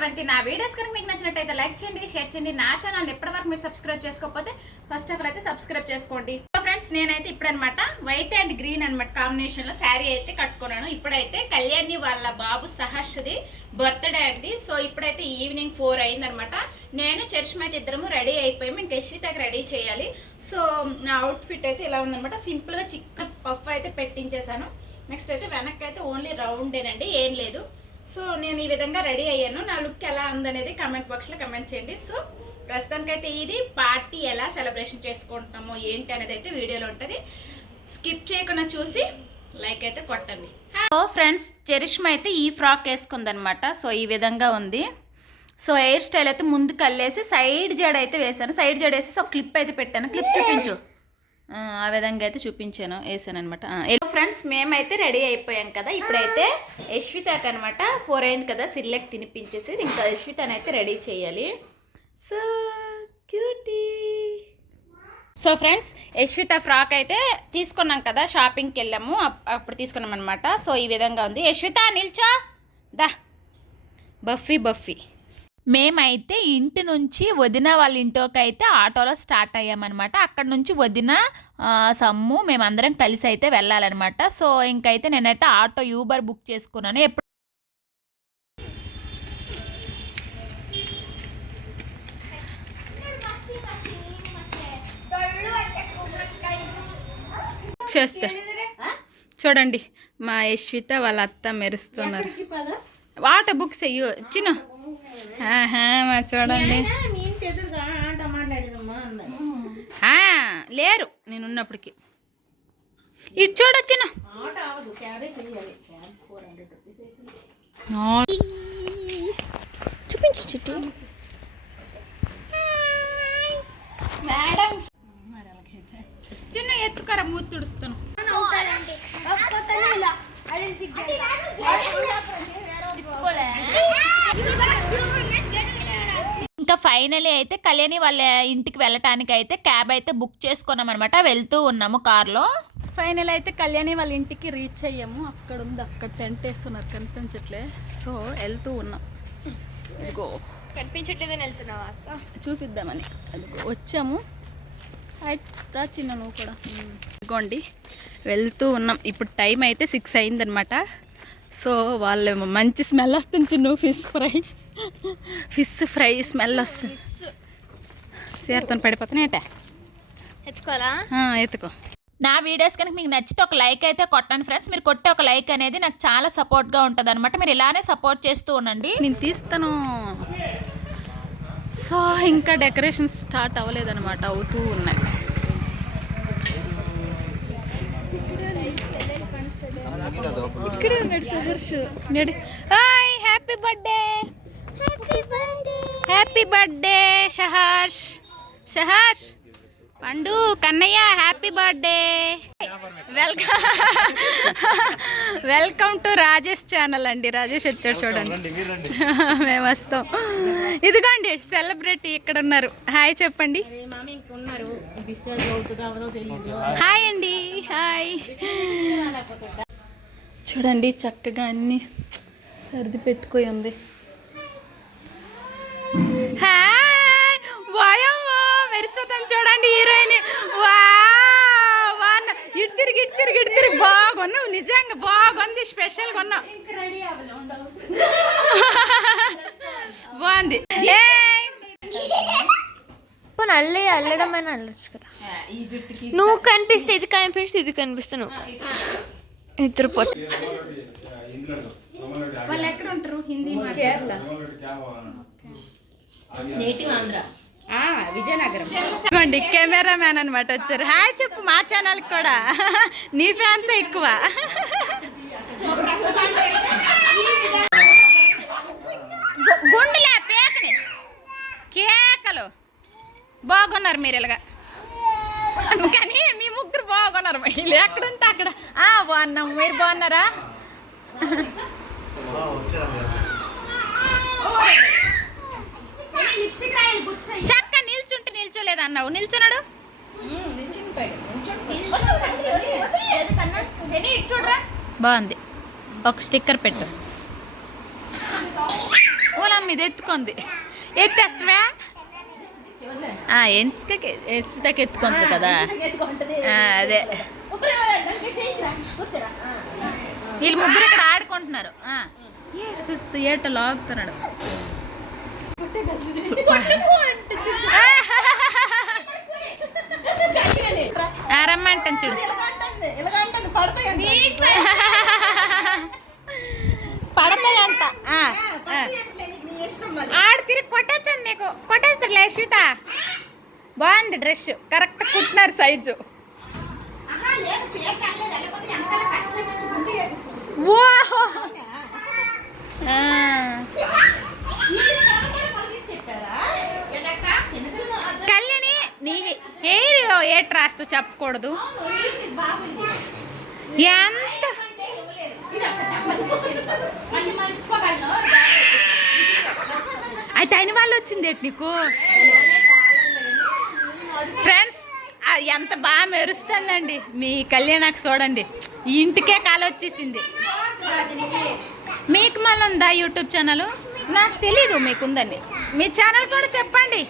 శ్రావంతి. నా వీడియోస్ కనుక మీకు నచ్చినట్టయితే లైక్ చేయండి, షేర్ చేయండి. నా ఛానల్ ఎప్పటివరకు మీరు సబ్స్క్రైబ్ చేసుకోకపోతే ఫస్ట్ ఆఫ్ ఆల్ అయితే సబ్స్క్రైబ్ చేసుకోండి. ఫ్రెండ్స్, నేనైతే ఇప్పుడనమాట వైట్ అండ్ గ్రీన్ అనమాట కాంబినేషన్ లో శారీ అయితే కట్టుకున్నాను. ఇప్పుడైతే కళ్యాణి వాళ్ళ బాబు సహర్షది బర్త్డే అండి. సో ఇప్పుడైతే ఈవినింగ్ 4 అయిందనమాట. నేను చర్చ్ అయితే ఇద్దరము రెడీ అయిపోయాము. ఇంకా యశ్వితకి రెడీ చేయాలి. సో నా అవుట్ఫిట్ అయితే ఇలా ఉందనమాట. సింపుల్ గా చిక్క పఫ్ అయితే పెట్టించేసాను. నెక్స్ట్ అయితే వెనక్కి అయితే ఓన్లీ రౌండేనండి, ఏం లేదు. సో నేను ఈ విధంగా రెడీ అయ్యాను. నా లుక్ ఎలా ఉందనేది కామెంట్ బాక్స్లో కమెంట్ చేయండి. సో ప్రస్తుతానికైతే ఇది పార్టీ ఎలా సెలబ్రేషన్ చేసుకుంటామో ఏంటి అనేది అయితే వీడియోలో ఉంటుంది. స్కిప్ చేయకుండా చూసి లైక్ అయితే కొట్టండి. ఫ్రెండ్స్, చరిష్మ అయితే ఈ ఫ్రాక్ వేసుకుందనమాట. సో ఈ విధంగా ఉంది. సో హెయిర్ స్టైల్ అయితే ముందు కల్లేసి సైడ్ జడ అయితే వేసాను. సైడ్ జడ వేసేసి ఒక క్లిప్ అయితే పెట్టాను. క్లిప్ చూపించు. ఆ విధంగా అయితే చూపించాను, వేసాను అనమాట. ఫ్రెండ్స్, మేమైతే రెడీ అయిపోయాం కదా. ఇప్పుడైతే యశ్వితకి అనమాట 4 అయింది కదా, సిర్లకి తినిపించేసి ఇంకా యశ్వితని అయితే రెడీ చేయాలి. So cutie. So friends, Yashwitha frock అయితే తీసుకున్నాం కదా, షాపింగ్కి వెళ్ళాము, అప్పుడు తీసుకున్నాం అనమాట. సో ఈ విధంగా ఉంది. యశ్విత నిల్చో దా. బఫీ మేమైతే ఇంటి నుంచి వదిన వాళ్ళ ఇంటికి అయితే ఆటోలో స్టార్ట్ అయ్యామన్నమాట. అక్కడ నుంచి వదిన సమ్ము మేమందరం కలిసి అయితే వెళ్ళాలన్నమాట. సో ఇంకైతే నేనైతే ఆటో యూబర్ బుక్ చేసుకున్నాను. ఎప్పుడు చేస్తే చూడండి, మా యశ్విత వాళ్ళ అత్త మెరుస్తున్నారు. ఆటో బుక్ చెయ్యు చిన్న చూడండి. లేరు నేనున్నప్పటికి. ఇటు చూడొచ్చిన చూపించు చిట్టి. మేడం చిన్న ఎత్తుకరా, మూతి తుడుస్తాను. ఇంకా ఫైనలీ అయితే కళ్యాణి వాళ్ళ ఇంటికి వెళ్ళటానికి అయితే క్యాబ్ అయితే బుక్ చేసుకున్నాం అనమాట. వెళ్తూ ఉన్నాము కార్లో. ఫైనల్ అయితే కళ్యాణి వాళ్ళ ఇంటికి రీచ్ అయ్యాము. అక్కడ ఉంది, అక్కడ టెంట్ వేస్తున్నారు, కనిపించట్లే. సో వెళ్తూ ఉన్నాం. అదిగో కనిపించట్లేదని వెళ్తున్నావా? చూపిద్దామని అదిగో వచ్చాము. రా చిన్న నువ్వు కూడా. ఇదిగోండి వెళ్తూ ఉన్నాం. ఇప్పుడు టైం అయితే 6 అయిందనమాట. సో వాళ్ళు మంచి స్మెల్ వస్తుంది చిన్న. ఫిష్ ఫ్రై స్మెల్ వస్తుంది. సేరుతో పడిపోతున్నాయట. ఎత్తుకోవాలా? ఎత్తుకో. నా వీడియోస్ కనుక మీకు నచ్చితే ఒక లైక్ అయితే కొట్టండి ఫ్రెండ్స్. మీరు కొట్టే ఒక లైక్ అనేది నాకు చాలా సపోర్ట్గా ఉంటుంది అనమాట. మీరు ఇలానే సపోర్ట్ చేస్తూ ఉండండి. నేను తీస్తాను. సో ఇంకా డెకరేషన్ స్టార్ట్ అవ్వలేదన్నమాట, అవుతూ ఉన్నాయి. ఇక్కడే ఉన్నాడు Saharsh. Hi, happy birthday, happy birthday Saharsh Pandu Kannayya, happy birthday. Welcome to Rajesh channel అండి. రాజేష్ వచ్చాడు చూడండి. మేము వస్తాం. ఇదిగోండి సెలబ్రిటీ ఇక్కడ ఉన్నారు. హాయ్ చెప్పండి. హాయ్ అండి. హాయ్. చూడండి చక్కగా అన్ని సర్ది పెట్టుకుని ఉంది. హాయ్, వాయమ్మో మెరిసిపోతాను చూడండి హీరోయిన్. ఇటు తిరిగి బాగున్నావు, నిజంగా బాగుంది, స్పెషల్గా ఉన్నావు, బాగుంది. అల్లడం అని అనొచ్చు కదా. నువ్వు కనిపిస్తే ఇది కనిపిస్తే ఇది కనిపిస్తే నువ్వు ఇద్దరు పొట్టు. వాళ్ళు ఎక్కడ ఉంటారు? హిందీ, కేరళ, నేటివ్ ఆంధ్ర, విజయనగరం. ఇదిగోండి కెమెరా మ్యాన్ అనమాట వచ్చారు. హాయ్ చెప్పు మా ఛానల్కి కూడా. నీ ఫ్యాన్సే ఎక్కువ. గుండెలే పేకని కేకలు బాగున్నారు మీరు ఇలాగా. కానీ మీ ముగ్గురు బాగున్నారు. వీళ్ళు ఎక్కడుంటే అక్కడ బాగున్నాం. మీరు బాగున్నారా? చక్క నిల్చుంటే నిల్చోలేదు అన్నావు. నిల్చున్నాడు. బాగుంది. ఒక స్టిక్కర్ పెట్టు. ఓలమ్మ ఇది ఎత్తుకుంది. ఎత్తేస్తావా? ఎసుతకి ఎత్తుకుంది కదా. అదే వీళ్ళు ముగ్గురు ఇక్కడ ఆడుకుంటున్నారు. ఏటు చూస్తూ ఏట లాగుతున్నాడు. రమ్మంటాను చూడు. పడతాయంట. ఆడు తిరిగి కొట్టేస్తాడు నీకు. కొట్టేస్తాడు లే శ్వేత. బాగుంది డ్రెస్, కరెక్ట్ కుట్టినారు సైజు. కళ్యాణి నీ హెయిర్ ఏట్ రాస్తూ చెప్పకూడదు. ఎంత అయితే అయిన వాళ్ళు వచ్చింది ఏంటి నీకు? ఫ్రెండ్స్ ఎంత బాగా మెరుస్తుందండి మీ కళ్యాణాకి. చూడండి ఈ ఇంటికే కాలు వచ్చేసింది. మీకు మళ్ళీ ఉందా యూట్యూబ్ ఛానల్? నాకు తెలీదు మీకుందని. మీ ఛానల్ కూడా చెప్పండి.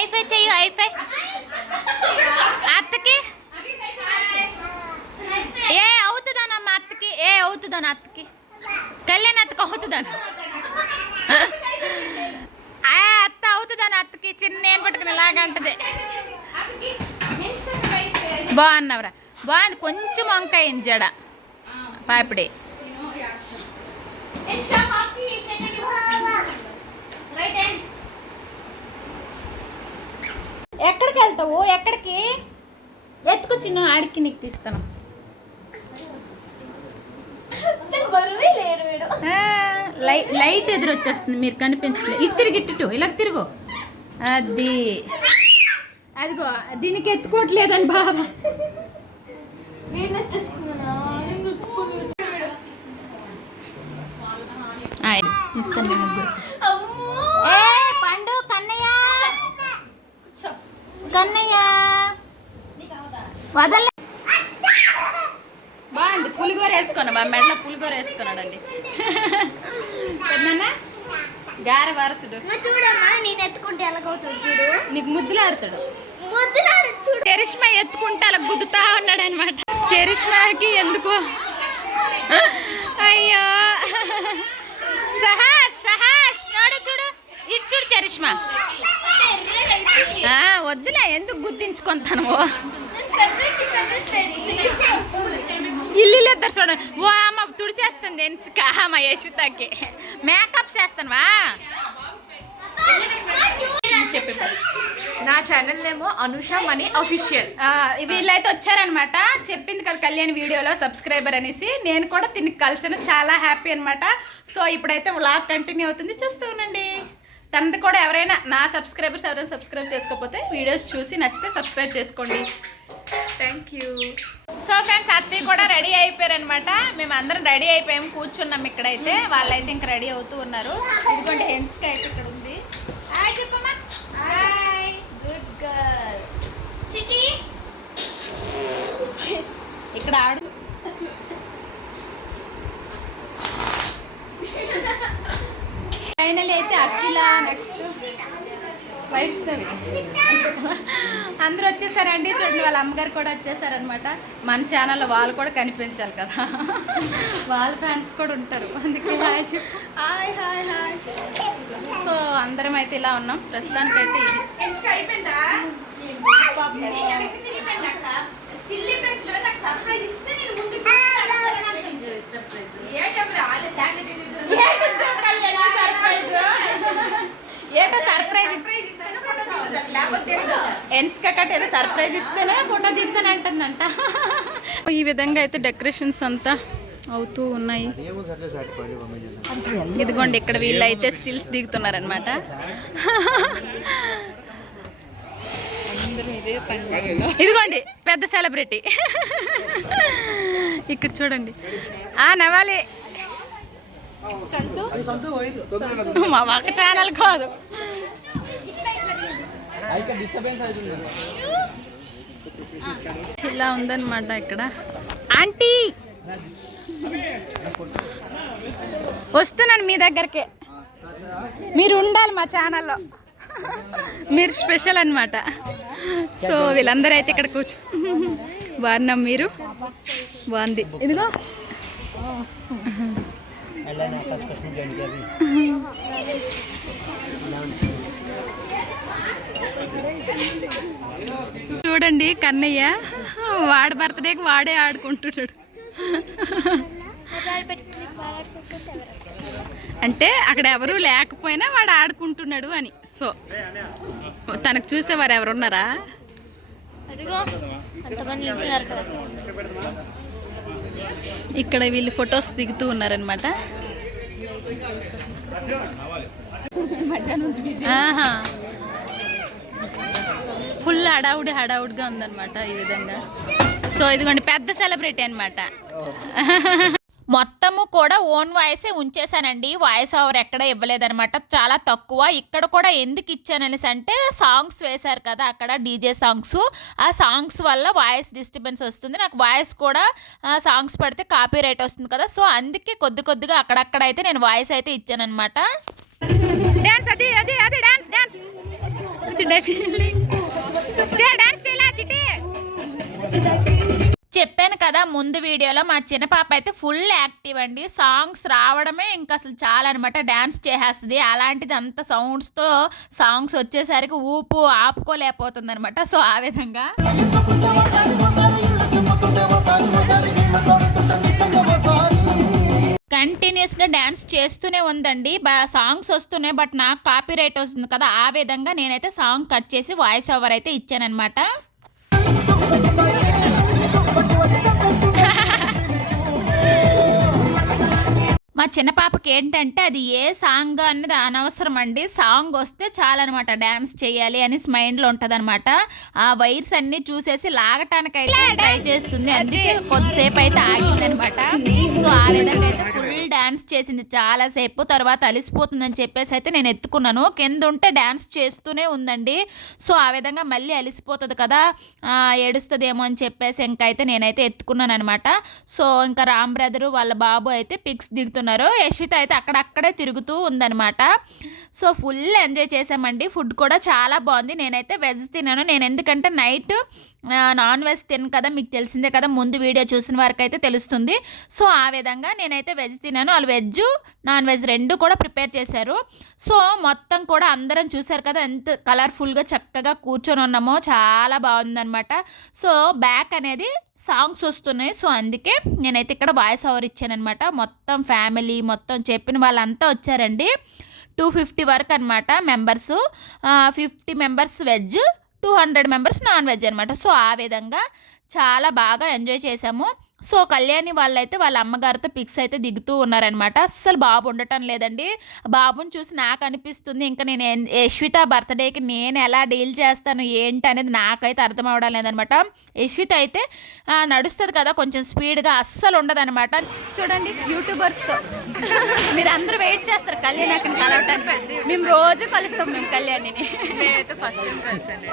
ఐఫై చెయ్యి. ఐఫై అత్తకి ఏ అవుతుందన్న అత్తకి. ఏ అవుతుందని అత్తకి. కళ్యాణ్ అత్తకి అవుతుందని. అత్త అవుతుందని అత్తకి. చిన్న నేను పట్టుకుని ఇలాగంటది. బాగున్నావురా. బాగుంది. కొంచెం వంకాయింది జడ పాపిడి. ఎక్కడికి వెళ్తావు? ఎక్కడికి ఎత్తుకు చిన్న ఆడికి నీకు తీస్తాను. లైట్ ఎదురు వచ్చేస్తుంది, మీరు కనిపించట్లేదు. ఇటు తిరిగి ఇటు ఇలా తిరుగు. అది అదిగో దీనికి ఎత్తుకోవట్లేదని బాబా. ఇస్తాను ముగ్గురు. పండు కన్నయ్య కన్నయ్య వదల. బాగుంది. పులిగోర వేసుకున్నా. మా మెడలో పులిగోర వేసుకున్నాడండి. పెద్దనా గార వారసుడు. నేను ఎత్తుకుంటే ఎలాగవుతుంది చూడు. నీకు ముద్దులాడుతాడు. చరిష్మా ఎత్తుకుంటే అలా గుద్దుతా ఉన్నాడు అనమాట. చరిష్మాకి ఎందుకు? అయ్యో సహాష్ సహాష్ చూడు చూడు. ఇటు చూడు చరిష్మా. వద్దులే, ఎందుకు గుర్తించుకుంటాను. ఇల్లు ఇద్దరు చూడండి. ఓ అమ్మ తుడిచేస్తుంది ఎన్సిక మా యశ్వితకి. మేకప్ చేస్తానువా? చెప్పి నా ఛానల్ నేమో అనుష మనీ అఫీషియల్. వీళ్ళైతే వచ్చారనమాట. చెప్పింది కదా కళ్యాణ్ వీడియోలో సబ్స్క్రైబర్ అనేసి. నేను కూడా తిని కలిసాను. చాలా హ్యాపీ అనమాట. సో ఇప్పుడైతే వ్లాగ్ కంటిన్యూ అవుతుంది, చూస్తూ ఉండండి. తనది కూడా ఎవరైనా నా సబ్స్క్రైబర్స్ ఎవరైనా సబ్స్క్రైబ్ చేసుకోకపోతే వీడియోస్ చూసి నచ్చితే సబ్స్క్రైబ్ చేసుకోండి. Thank you. సో ఫ్రెండ్స్ అత్తయ్య కూడా రెడీ అయిపోయారనమాట. మేము అందరం రెడీ అయిపోయాము, కూర్చున్నాం ఇక్కడైతే. వాళ్ళైతే ఇంకా రెడీ అవుతూ ఉన్నారు. ఇదిగోండి హెన్స్కి అయితే ఇక్కడ ఉంది. హాయ్ చెప్పమ్మా. Hi good girl. చిటి ఇక్కడ ఆడు. ఫైనల్ అయితే అఖిల, నెక్స్ట్ వైష్ణవి అందరూ వచ్చేసారండి. చూడండి వాళ్ళ అమ్మగారు కూడా వచ్చేసారనమాట. మన ఛానల్లో వాళ్ళు కూడా కనిపించాలి కదా, వాళ్ళ ఫ్యాన్స్ కూడా ఉంటారు. అందుకే హాయ్ చెప్పు. Hi hi hi. సో అందరం అయితే ఇలా ఉన్నాం ప్రస్తుతానికైతే. ఇది అయిపోయిందా? ఏటో సర్ప్రైజ్ ఎన్స్కట్ ఏదో సర్ప్రైజ్ ఇస్తేనే ఫోటో దిగుతానే అంటుందంట. ఈ విధంగా అయితే డెకరేషన్స్ అంతా అవుతూ ఉన్నాయి. ఇదిగోండి ఇక్కడ వీళ్ళు అయితే స్టిల్స్ దిగుతున్నారనమాట. ఇదిగోండి పెద్ద సెలబ్రిటీ ఇక్కడ చూడండి. నవాలి మా ఒక ఛానల్ కాదు. ఇలా ఉందన్నమాట ఇక్కడ. ఆంటీ వస్తున్నాను మీ దగ్గరికి, మీరు ఉండాలి మా ఛానల్లో, మీరు స్పెషల్ అన్నమాట. సో వీళ్ళందరూ అయితే ఇక్కడ కూర్చో. బాగున్నాం, మీరు బాగుంది. ఇదిగో చూడండి కన్నయ్య, వాడి బర్త్డేకి వాడే ఆడుకుంటున్నాడు. అంటే అక్కడ ఎవరు లేకపోయినా వాడు ఆడుకుంటున్నాడు అని. సో తనకు చూసేవారు ఎవరున్నారా? ఇక్కడ వీళ్ళు ఫొటోస్ దిగుతూ ఉన్నారనమాట. ఫుల్ హడావుడిగా ఉందన్నమాట ఈ విధంగా. సో ఇదిగోండి పెద్ద సెలబ్రిటీ అనమాట. మొత్తము కూడా ఓన్ వాయిసే ఉంచేసానండి, వాయిస్ ఓవర్ ఎక్కడ ఇవ్వలేదనమాట, చాలా తక్కువ. ఇక్కడ కూడా ఎందుకు ఇచ్చాననేసి అంటే సాంగ్స్ వేశారు కదా అక్కడ డీజే సాంగ్స్, ఆ సాంగ్స్ వల్ల వాయిస్ డిస్టర్బెన్స్ వస్తుంది. నాకు వాయిస్ కూడా సాంగ్స్ పడితే కాపీ రైట్ వస్తుంది కదా, సో అందుకే కొద్దిగా అక్కడక్కడ అయితే నేను వాయిస్ అయితే ఇచ్చానమాట. డాన్స్ అది అది అది డాన్స్ డాన్స్ చెప్పాను కదా ముందు వీడియోలో, మా చిన్న పాప అయితే ఫుల్ యాక్టివ్ అండి. సాంగ్స్ రావడమే ఇంకా అసలు చాలా అనమాట, డ్యాన్స్ చేసేస్తుంది. అలాంటిది అంత సౌండ్స్తో సాంగ్స్ వచ్చేసరికి ఊపు ఆపుకోలేకపోతుంది అనమాట. సో ఆ విధంగా కంటిన్యూస్గా డ్యాన్స్ చేస్తూనే ఉందండి. సాంగ్స్ వస్తున్నాయి, బట్ నాకు కాపీ రైట్ వస్తుంది కదా, ఆ విధంగా నేనైతే సాంగ్ కట్ చేసి వాయిస్ ఓవర్ అయితే ఇచ్చానమాట. మా చిన్న పాపకి ఏంటంటే అది ఏ సాంగ్ అనేది అనవసరం అండి, సాంగ్ వస్తే చాలన్నమాట డ్యాన్స్ చేయాలి అని మైండ్లో ఉంటుంది అనమాట. ఆ వైర్స్ అన్ని చూసేసి లాగటానికైతే ట్రై చేస్తుంది, అందుకే కొద్దిసేపు అయితే ఆగిందనమాట. సో ఆ విధంగా అయితే ఫుల్ డ్యాన్స్ చేసింది చాలాసేపు. తర్వాత అలిసిపోతుందని చెప్పేసి అయితే నేను ఎత్తుకున్నాను, కింద ఉంటే డ్యాన్స్ చేస్తూనే ఉందండి. సో ఆ విధంగా మళ్ళీ అలిసిపోతుంది కదా, ఏడుస్తుందేమో అని చెప్పేసి ఇంకైతే నేనైతే ఎత్తుకున్నాను అనమాట. సో ఇంకా రామ్ బ్రదరు వాళ్ళ బాబు అయితే పిక్స్ దిగుతున్నారు, యశ్విత అయితే అక్కడక్కడే తిరుగుతూ ఉందనమాట. సో ఫుల్ ఎంజాయ్ చేసామండి. ఫుడ్ కూడా చాలా బాగుంది. నేనైతే వెజ్ తిన్నాను, నేను ఎందుకంటే నైట్ నాన్ వెజ్ తిను కదా, మీకు తెలిసిందే కదా, ముందు వీడియో చూసిన వారికి అయితే తెలుస్తుంది. సో ఆ విధంగా నేనైతే వెజ్ తిన్నాను, వాళ్ళు వెజ్ నాన్ వెజ్ రెండు కూడా ప్రిపేర్ చేశారు. సో మొత్తం కూడా అందరం చూసారు కదా ఎంత కలర్ఫుల్గా చక్కగా కూర్చొని ఉన్నామో, చాలా బాగుందనమాట. సో బ్యాక్ అనేది సాంగ్స్ వస్తున్నాయి, సో అందుకే నేనైతే ఇక్కడ వాయిస్ ఓవర్ ఇచ్చానమాట. మొత్తం ఫ్యామిలీ మొత్తం చెప్పిన వాళ్ళంతా వచ్చారండి. 250 వరకు అనమాట members, 50 members veg, 200 members non veg అనమాట. సో ఆ విధంగా చాలా బాగా ఎంజాయ్ చేసాము. సో కళ్యాణి వాళ్ళైతే వాళ్ళ అమ్మగారితో పిక్స్ అయితే దిగుతూ ఉన్నారనమాట. అస్సలు బాబు ఉండటం లేదండి. బాబుని చూసి నాకు అనిపిస్తుంది ఇంకా నేను యశ్విత బర్త్డేకి నేను ఎలా డీల్ చేస్తాను ఏంటి అనేది నాకైతే అర్థం అవ్వడం లేదనమాట. యశ్విత అయితే నడుస్తుంది కదా కొంచెం స్పీడ్గా, అస్సలు ఉండదనమాట. చూడండి యూట్యూబర్స్తో మీరు అందరూ వెయిట్ చేస్తారు కళ్యాణి అక్కడ కలవటానికి, మేము రోజు కలుస్తాం మేము కళ్యాణిని. ఫస్ట్ టైం కలిసాను,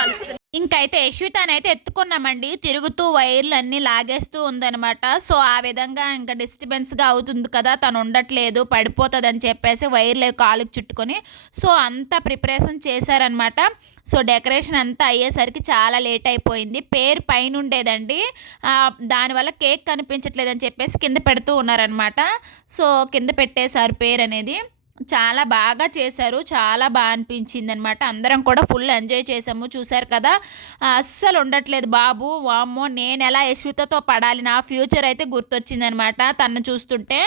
కలుస్తాను. ఇంకైతే యశ్వితనైతే ఎత్తుకున్నామండి, తిరుగుతూ వైర్లు అన్నీ లాగేస్తూ ఉందనమాట. సో ఆ విధంగా ఇంకా డిస్టర్బెన్స్గా అవుతుంది కదా, తను ఉండట్లేదు పడిపోతుంది అని చెప్పేసి వైర్లు కాలుకి చుట్టుకొని సో అంతా ప్రిపరేషన్ చేశారనమాట. సో డెకరేషన్ అంతా అయ్యేసరికి చాలా లేట్ అయిపోయింది. పేరు పైన ఉండేదండి, దానివల్ల కేక్ కనిపించట్లేదని చెప్పేసి కింద పెడుతూ ఉన్నారనమాట. సో కింద పెట్టేశారు పేరు అనేది. చాలా బాగా చేశారు, చాలా బాగా అనిపించింది అనమాట. అందరం కూడా ఫుల్ ఎంజాయ్ చేసాము. చూశారు కదా, అస్సలు ఉండట్లేదు బాబు. వామ్మో, నేను ఎలా యశ్వితతో పడాలి, నా ఫ్యూచర్ అయితే గుర్తొచ్చిందనమాట తను చూస్తుంటే.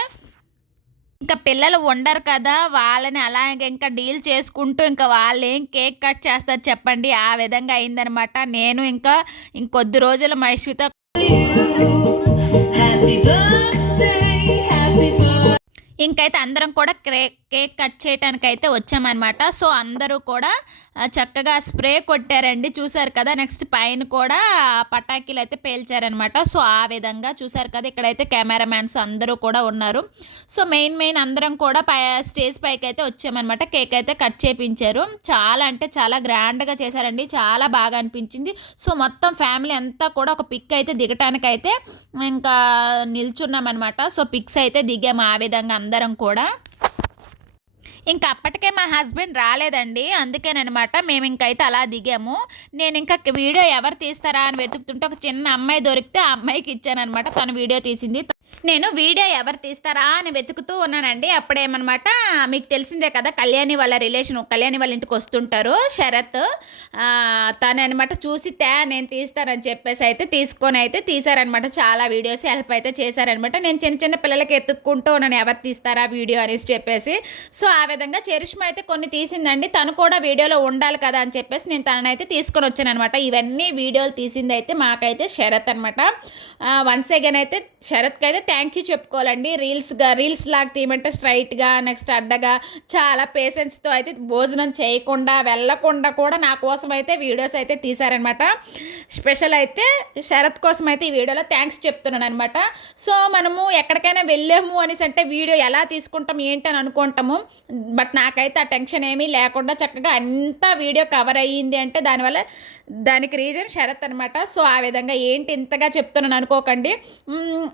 ఇంకా పిల్లలు ఉండరు కదా, వాళ్ళని అలాగే ఇంకా డీల్ చేసుకుంటూ ఇంకా వాళ్ళు ఏం కేక్ కట్ చేస్తారు చెప్పండి, ఆ విధంగా అయిందనమాట. నేను ఇంకా ఇంకొద్ది రోజులు మా యశ్విత ఇంకైతే అందరం కూడా కేక్ కట్ చేయడానికి అయితే వచ్చామన్నమాట. సో అందరూ కూడా చక్కగా స్ప్రే కొట్టారండి, చూసారు కదా. నెక్స్ట్ పైన కూడా పటాకీలు అయితే పేల్చారనమాట. సో ఆ విధంగా చూసారు కదా, ఇక్కడైతే కెమెరామ్యాన్స్ అందరూ కూడా ఉన్నారు. సో మెయిన్ అందరం కూడా స్టేజ్ పైకి అయితే వచ్చామన్నమాట. కేక్ అయితే కట్ చేయించారు. చాలా అంటే చాలా గ్రాండ్గా చేశారండి, చాలా బాగా అనిపించింది. సో మొత్తం ఫ్యామిలీ అంతా కూడా ఒక పిక్ అయితే దిగటానికైతే ఇంకా నిల్చున్నామన్నమాట. సో పిక్స్ అయితే దిగాము ఆ విధంగా అందరం కూడా. ఇంకా అప్పటికే మా హస్బెండ్ రాలేదండి, అందుకేనమాట మేము ఇంకైతే అలా దిగాము. నేను ఇంకా వీడియో ఎవరు తీస్తారా అని వెతుకుతుంటే ఒక చిన్న అమ్మాయి దొరికితే ఆ అమ్మాయికి ఇచ్చానమాట. తను వీడియో తీసింది. నేను వీడియో ఎవరు తీస్తారా అని వెతుకుతూ ఉన్నానండి. అప్పుడేమనమాట, మీకు తెలిసిందే కదా, కళ్యాణి వాళ్ళ రిలేషన్, కళ్యాణి వాళ్ళ ఇంటికి వస్తుంటారు శరత్, తను అనమాట చూసి నేను తీస్తానని చెప్పేసి అయితే తీసుకొని అయితే తీశారనమాట. చాలా వీడియోస్ హెల్ప్ అయితే చేశారనమాట. నేను చిన్న పిల్లలకి ఎత్తుక్కుంటూ ఉన్నాను ఎవరు తీస్తారా వీడియో అనేసి చెప్పేసి. సో ఆ విధంగా చరిష్మా అయితే కొన్ని తీసిందండి. తను కూడా వీడియోలో ఉండాలి కదా అని చెప్పేసి నేను తననైతే తీసుకొని వచ్చాను అనమాట. ఇవన్నీ వీడియోలు తీసింది అయితే మాకైతే శరత్ అనమాట. వన్స్ అగైన్ అయితే శరత్కి అయితే థ్యాంక్ యూ చెప్పుకోవాలండి. రీల్స్ లాగా తీయమంటే స్ట్రైట్గా, నెక్స్ట్ అడ్డగా, చాలా పేషెన్స్తో అయితే భోజనం చేయకుండా వెళ్ళకుండా కూడా నా కోసం అయితే వీడియోస్ అయితే తీశారనమాట. స్పెషల్ అయితే శరత్ కోసం అయితే ఈ వీడియోలో థ్యాంక్స్ చెప్తున్నాను అనమాట. సో మనము ఎక్కడికైనా వెళ్ళాము అనేసి అంటే వీడియో ఎలా తీసుకుంటాం ఏంటని అనుకుంటాము. బట్ నాకైతే ఆ టెన్షన్ ఏమీ లేకుండా చక్కగా అంతా వీడియో కవర్ అయ్యింది అంటే దానికి రీజన్ శరత్ అనమాట. సో ఆ విధంగా ఏంటి ఇంతగా చెప్తున్నాను అనుకోకండి.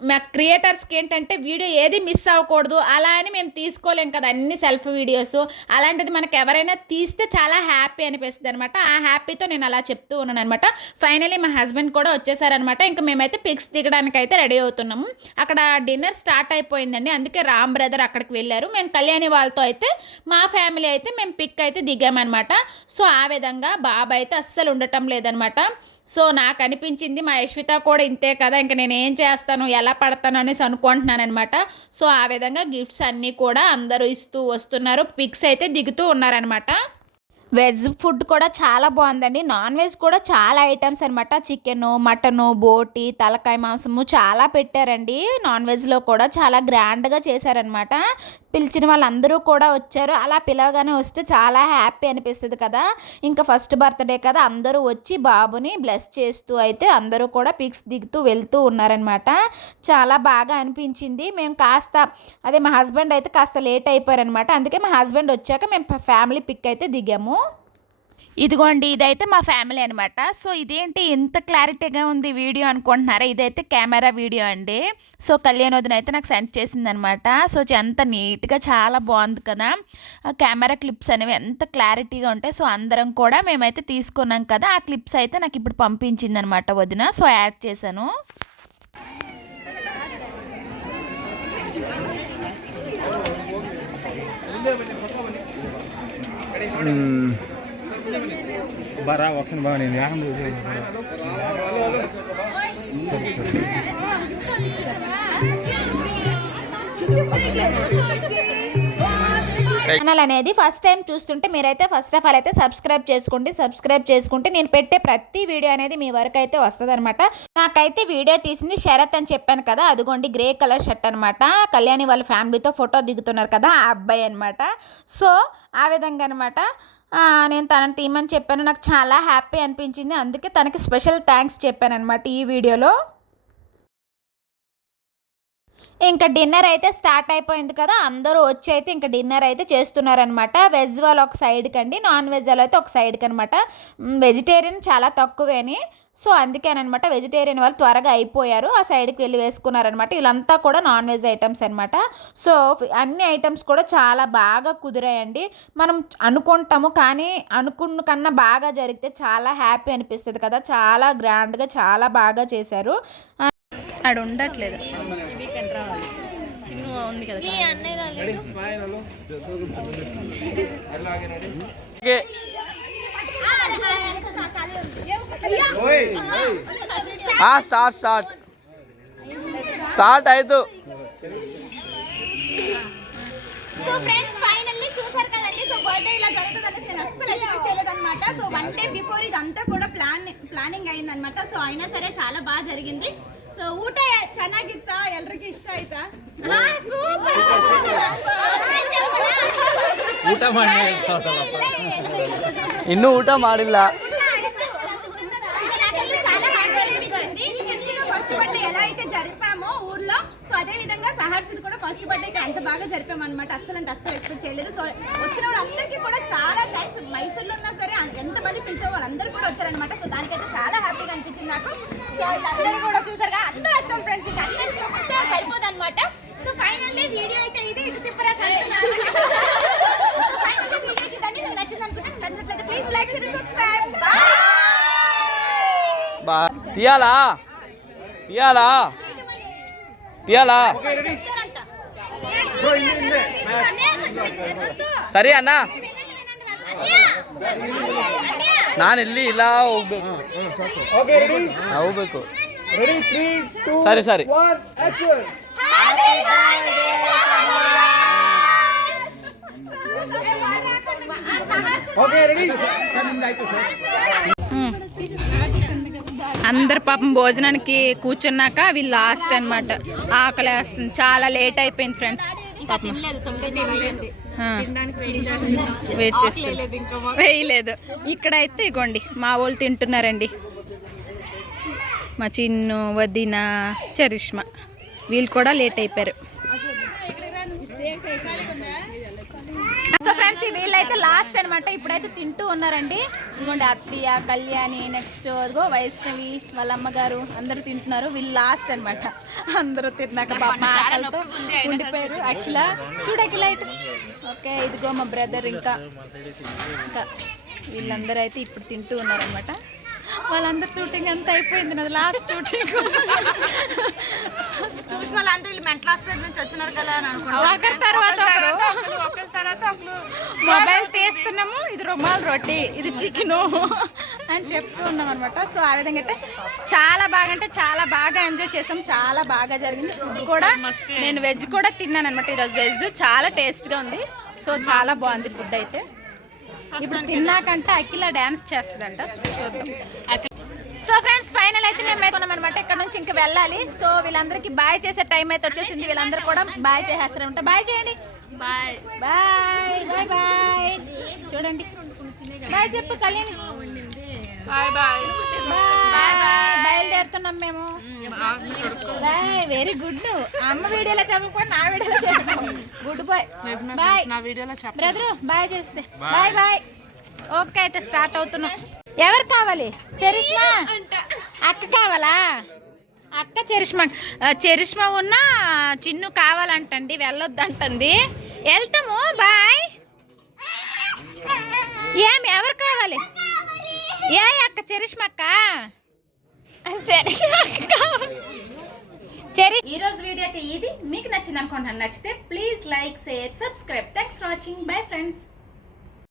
మా క్రియేటర్స్కి ఏంటంటే వీడియో ఏది మిస్ అవ్వకూడదు, అలా అని మేము తీసుకోలేం కదా అన్ని సెల్ఫ్ వీడియోస్. అలాంటిది మనకు ఎవరైనా తీస్తే చాలా హ్యాపీ అనిపిస్తుంది అనమాట. ఆ హ్యాపీతో నేను అలా చెప్తూ ఉన్నాను అనమాట. ఫైనలీ మా హస్బెండ్ కూడా వచ్చేసారనమాట. ఇంకా మేమైతే పిక్స్ దిగడానికి అయితే రెడీ అవుతున్నాము. అక్కడ డిన్నర్ స్టార్ట్ అయిపోయిందండి, అందుకే రామ్ బ్రదర్ అక్కడికి వెళ్ళారు. మేము కళ్యాణి వాళ్ళతో అయితే మా ఫ్యామిలీ అయితే మేము పిక్ అయితే దిగామన్నమాట. సో ఆ విధంగా బాబు అయితే అస్సలు ఉండటం లేదనమాట. సో నాకు అనిపించింది మా యశ్విత కూడా ఇంతే కదా, ఇంకా నేను ఏం చేస్తాను ఎలా పడతాను అనేసి అనుకుంటున్నాను అనమాట. సో ఆ విధంగా గిఫ్ట్స్ అన్నీ కూడా అందరూ ఇస్తూ వస్తున్నారు, పిక్స్ అయితే దిగుతూ ఉన్నారనమాట. వెజ్ ఫుడ్ కూడా చాలా బాగుందండి. నాన్ వెజ్ కూడా చాలా ఐటమ్స్ అనమాట. చికెను, మటను, బోటి, తలకాయ మాంసము చాలా పెట్టారండి. నాన్ వెజ్లో కూడా చాలా గ్రాండ్గా చేశారనమాట. పిలిచిన వాళ్ళందరూ కూడా వచ్చారు. అలా పిలవగానే వస్తే చాలా హ్యాపీ అనిపిస్తుంది కదా. ఇంకా ఫస్ట్ బర్త్డే కదా, అందరూ వచ్చి బాబుని బ్లెస్ చేస్తూ అయితే అందరూ కూడా పిక్స్ దిగుతూ వెళ్తూ ఉన్నారనమాట. చాలా బాగా అనిపించింది. మేము మా హస్బెండ్ అయితే కాస్త లేట్ అయిపోయారనమాట. అందుకే మా హస్బెండ్ వచ్చాక మేము ఫ్యామిలీ పిక్ అయితే దిగాము. ఇదిగోండి, ఇదైతే మా ఫ్యామిలీ అనమాట. సో ఇదేంటి ఇంత క్లారిటీగా ఉంది వీడియో అనుకుంటున్నారా, ఇదైతే కెమెరా వీడియో అండి. సో కళ్యాణ్ వదిన అయితే నాకు సెండ్ చేసిందనమాట. సో ఎంత నీట్గా చాలా బాగుంది కదా, కెమెరా క్లిప్స్ అనేవి ఎంత క్లారిటీగా ఉంటాయి. సో అందరం కూడా మేమైతే తీసుకున్నాం కదా, ఆ క్లిప్స్ అయితే నాకు ఇప్పుడు పంపించింది అనమాట వదిన. సో యాడ్ చేశాను. बारा ऑप्शन बागा नहीं हम ఛానల్ అనేది ఫస్ట్ టైం చూస్తుంటే మీరైతే ఫస్ట్ ఆఫ్ ఆల్ అయితే సబ్స్క్రైబ్ చేసుకుంటే నేను పెట్టే ప్రతి వీడియో అనేది మీ వరకు అయితే వస్తుంది అనమాట. నాకైతే వీడియో తీసింది శరత్ అని చెప్పాను కదా, అదిగోండి గ్రే కలర్ షర్ట్ అనమాట. కళ్యాణి వాళ్ళ ఫ్యామిలీతో ఫోటో దిగుతున్నారు కదా, ఆ అబ్బాయి అనమాట. సో ఆ విధంగా అనమాట నేను తనని తీయమని చెప్పాను. నాకు చాలా హ్యాపీ అనిపించింది, అందుకే తనకి స్పెషల్ థ్యాంక్స్ చెప్పాను అనమాట ఈ వీడియోలో. ఇంకా డిన్నర్ అయితే స్టార్ట్ అయిపోయింది కదా, అందరూ వచ్చి అయితే ఇంకా డిన్నర్ అయితే చేస్తున్నారనమాట. వెజ్ వాళ్ళు ఒక సైడ్కి అండి, నాన్ వెజ్ వాళ్ళు అయితే ఒక సైడ్కి అనమాట. వెజిటేరియన్ చాలా తక్కువేని, సో అందుకేనమాట వెజిటేరియన్ వాళ్ళు త్వరగా అయిపోయారు, ఆ సైడ్కి వెళ్ళి వేసుకున్నారనమాట. వీళ్ళంతా కూడా నాన్ వెజ్ ఐటమ్స్ అనమాట. సో అన్ని ఐటమ్స్ కూడా చాలా బాగా కుదిరాయండి. మనం అనుకుంటాము కానీ అనుకున్న కన్నా బాగా జరిగితే చాలా హ్యాపీ అనిపిస్తుంది కదా. చాలా గ్రాండ్గా చాలా బాగా చేశారు. ఆడ ఉండట్లేదు చిన్న ఉంది కదా. స్టార్ట్ ఆಯ್ತು. సో ఫ్రెండ్స్ ఫైనల్లీ చూసారు కదండి. సో బర్త్డే ఇలా జరుగుతుంది అనేసి నేను అస్సలు ఎక్స్పెక్ట్ చేయలేదన్నమాట. సో 1 day బిఫోర్ ఇదంతా కూడా ప్లానింగ్ అయిందనమాట. సో అయినా సరే చాలా బాగా జరిగింది. ಸೊ ಊಟ ಚೆನ್ನಾಗಿತ್ತಾ? ಎಲ್ರಿಗೂ ಇಷ್ಟ ಆಯ್ತಾ? ಸೂಪರ್ ಊಟ ಮಾಡಿ ಇನ್ನೂ ಊಟ ಮಾಡಿಲ್ಲ. నాకైతే చాలా హ్యాపీ అనిపించింది. ఫస్ట్ బర్త్డే ఎలా అయితే జరిపామో ఊర్లో, సో అదే విధంగా సహర్షిత్ కూడా ఫస్ట్ బర్త్డేకి అంత బాగా జరిపాము అనమాట. అస్సలు ఎక్స్పెక్ట్ చేయలేదు. సో వచ్చిన వాళ్ళందరికీ కూడా చాలా థ్యాంక్స్. మైసూర్లో ఉన్నా సరే ఎంతమంది పిలిచే వాళ్ళందరూ కూడా వచ్చారనమాట. సో దానికైతే చాలా హ్యాపీగా అనిపించింది నాకు. సో వీళ్ళందరూ కూడా చూసారుగా, అందరూ వచ్చాం ఫ్రెండ్స్. ఇంకా అందరూ చూపిస్తే సరిపోదు అనమాట. సో ఫైనల్లీ వీడియో అయితే ఇది. ఇటు తిప్పరాసి అంటున్నారు. ఫైనల్లీ వీడియోకి దాన్ని మీకు నచ్చింది అనుకుంటే, నచ్చినట్లయితే ప్లీజ్ లైక్ షేర్ సబ్స్క్రైబ్. తీయాలా తీయాలా తీయాలా ಸರಿ ಅಣ್ಣ ನಾನು ಇಲ್ಲಿ ಇಲ್ಲ ಹೋಗ್ಬೇಕು ಸರಿ ಸರಿ అందరు పాపం భోజనానికి కూర్చున్నాక వీళ్ళు లాస్ట్ అనమాట. ఆకలి వేస్తుంది, చాలా లేట్ అయిపోయింది ఫ్రెండ్స్. వెయిట్ చేస్తుంది, వేయలేదు. ఇక్కడైతే ఇగోండి మా వాళ్ళు తింటున్నారండి. మా చిన్ను, వదిన, చరిష్మా వీళ్ళు కూడా లేట్ అయిపోయారు. సో ఫ్రెండ్స్ వీళ్ళైతే లాస్ట్ అనమాట. ఇప్పుడైతే తింటూ ఉన్నారండి. ఇదిగోండి అత్తయ్య, కళ్యాణి, నెక్స్ట్ అదిగో వైష్ణవి వాళ్ళ అమ్మగారు అందరూ తింటున్నారు. వీళ్ళు లాస్ట్ అనమాట. అందరూ తిన్నాక ఉండిపోయారు. అఖిల చూడు, అఖిల ఇటు. ఓకే ఇదిగో మా బ్రదర్. ఇంకా వీళ్ళందరూ అయితే ఇప్పుడు తింటూ ఉన్నారనమాట. వాళ్ళందరూ షూటింగ్ అంతా అయిపోయింది. నాది లాస్ట్ షూటింగ్. చూసిన వాళ్ళంతా వీళ్ళు మెంటల్ హాస్పిటల్ నుంచి వచ్చినారు కదా అని ఒకరి తర్వాత మొబైల్ తీస్తున్నాము. ఇది రుమాల్ రొట్టి, ఇది చికెను అని చెప్తూ ఉన్నాం అనమాట. సో ఆ విధంగా అయితే చాలా బాగా, అంటే చాలా బాగా ఎంజాయ్ చేసాం. చాలా బాగా జరిగింది కూడా. నేను వెజ్ కూడా తిన్నాను అనమాట ఈరోజు. వెజ్ చాలా టేస్ట్గా ఉంది. సో చాలా బాగుంది ఫుడ్ అయితే. ఇప్పుడు తిన్నాకంటే అఖిల డ్యాన్స్ చేస్తుందంట, చూద్దాం. సో ఫ్రెండ్స్ ఫైనల్ అయితే మేము వేసుకున్నాం అనమాట. ఇక్కడ నుంచి ఇంకా వెళ్ళాలి. సో వీళ్ళందరికీ బాయ్ చేసే టైం అయితే వచ్చేసింది. వీళ్ళందరూ కూడా బాయ్ చేసేస్తారంట. బాయ్ చేయండి. Bye bye bye bye. చూడండి బాయ్ చెప్పు కళ్యాణి. Bye bye bye. బయలుదేరుతున్నాం మేము. బాయ్. Very good. అమ్మ వీడియోలో చెప్పకపోతే నా వీడియోలో చెప్పాము. Goodbye. బాయ్. నా వీడియోలో చెప్పండి బ్రదరు బాయ్ చేస్తే. Bye bye. ఓకే అయితే స్టార్ట్ అవుతున్నాం. ఎవరు కావాలి? చరిష్మా అక్క కావాలా? అక్క చరిష్మా ఉన్న చిన్ను కావాలంటండి. వెళ్ళొద్దంటుంది. వెళ్తాము. బాయ్. ఏమి ఎవరు కావాలి? ఏ అక్క? చరిష్మా అక్క. ఈరోజు వీడియో అయితే ఇది. మీకు నచ్చింది అనుకుంటున్నాను. నచ్చితే please like, share, subscribe. Thanks for watching. Bye friends.